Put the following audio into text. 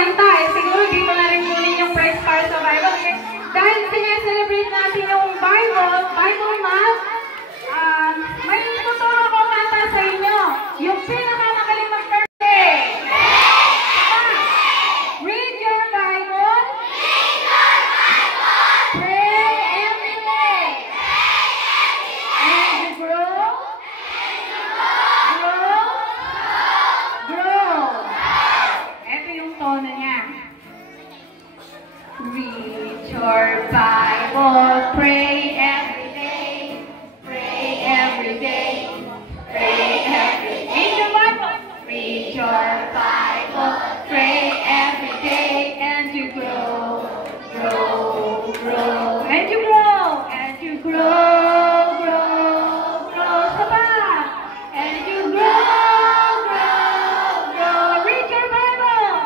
kumanta. Siguro dito na rin kunin yung praise para sa Bible. Okay? Dahil sineselebrate natin yung Bible month, may tuturo ko kanta sa inyo. Yung pinakamagaling mag-birthday. Read your Bible. Pray every day. And you grow. Ito yung tono niya. Read your Bible, pray every day, pray every day, pray every day. Read your Bible, read your Bible, pray every day, and you grow, and you grow, and you grow, Saba, and you grow. Read your Bible.